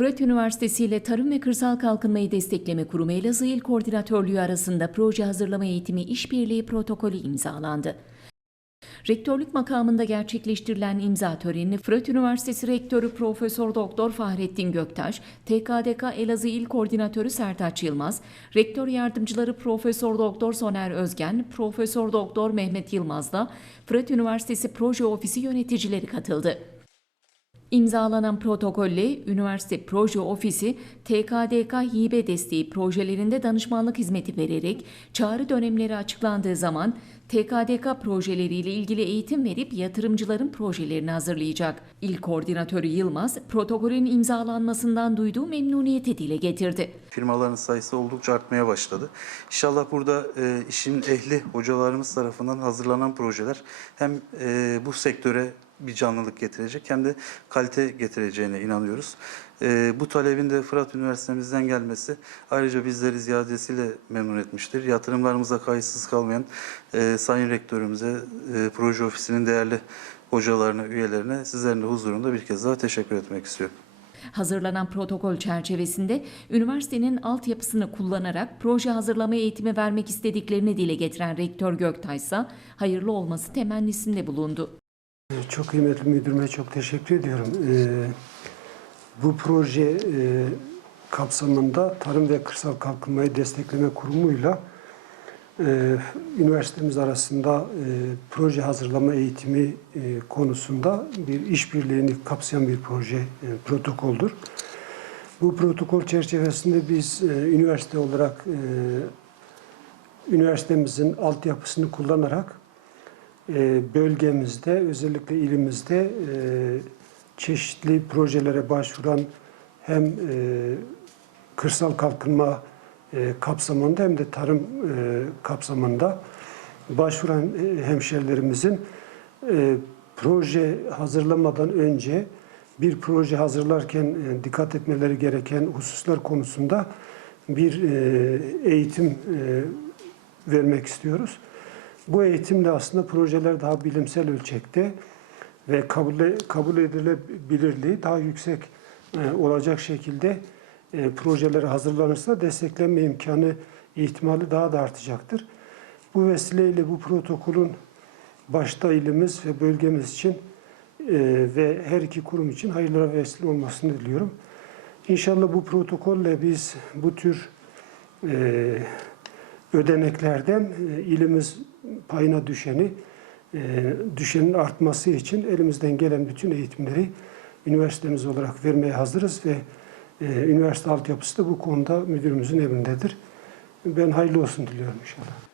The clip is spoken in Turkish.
Fırat Üniversitesi ile Tarım ve Kırsal Kalkınmayı Destekleme Kurumu Elazığ İl Koordinatörlüğü arasında proje hazırlama eğitimi işbirliği protokolü imzalandı. Rektörlük makamında gerçekleştirilen imza törenini Fırat Üniversitesi Rektörü Profesör Doktor Fahrettin Göktaş, TKDK Elazığ İl Koordinatörü Sertaç Yılmaz, Rektör Yardımcıları Profesör Doktor Soner Özgen, Profesör Doktor Mehmet Yılmaz'la Fırat Üniversitesi Proje Ofisi yöneticileri katıldı. İmzalanan protokolle Üniversite Proje Ofisi, TKDK hibe desteği projelerinde danışmanlık hizmeti vererek çağrı dönemleri açıklandığı zaman TKDK projeleriyle ilgili eğitim verip yatırımcıların projelerini hazırlayacak. İl Koordinatörü Yılmaz, protokolün imzalanmasından duyduğu memnuniyeti dile getirdi. Firmaların sayısı oldukça artmaya başladı. İnşallah burada e, işin ehli hocalarımız tarafından hazırlanan projeler hem e, bu sektöre bir canlılık getirecek hem de kalite getireceğine inanıyoruz. E, bu talebin de Fırat Üniversitemizden gelmesi ayrıca bizleri ziyadesiyle memnun etmiştir. Yatırımlarımıza kayıtsız kalmayan e, Sayın Rektörümüze, e, proje ofisinin değerli hocalarına, üyelerine sizlerin de huzurunda bir kez daha teşekkür etmek istiyorum. Hazırlanan protokol çerçevesinde üniversitenin altyapısını kullanarak proje hazırlama eğitimi vermek istediklerini dile getiren Rektör Göktaş ise hayırlı olması temennisinde bulundu. Çok kıymetli müdürüme çok teşekkür ediyorum. Ee, bu proje e, kapsamında Tarım ve Kırsal Kalkınmayı Destekleme Kurumu'yla e, üniversitemiz arasında e, proje hazırlama eğitimi e, konusunda bir işbirliğini kapsayan bir proje e, protokoldür. Bu protokol çerçevesinde biz e, üniversite olarak e, üniversitemizin altyapısını kullanarak bölgemizde özellikle ilimizde e, çeşitli projelere başvuran hem e, kırsal kalkınma e, kapsamında hem de tarım e, kapsamında başvuran e, hemşerilerimizin e, proje hazırlamadan önce bir proje hazırlarken e, dikkat etmeleri gereken hususlar konusunda bir e, eğitim e, vermek istiyoruz. Bu eğitimle aslında projeler daha bilimsel ölçekte ve kabul, kabul edilebilirliği daha yüksek e, olacak şekilde e, projeleri hazırlanırsa desteklenme imkanı ihtimali daha da artacaktır. Bu vesileyle bu protokolün başta ilimiz ve bölgemiz için e, ve her iki kurum için hayırlara vesile olmasını diliyorum. İnşallah bu protokolle biz bu tür e, ödeneklerden e, ilimiz payına düşeni e, düşenin artması için elimizden gelen bütün eğitimleri üniversitemiz olarak vermeye hazırız ve e, üniversite altyapısı da bu konuda müdürümüzün emrindedir. Ben hayırlı olsun diliyorum inşallah.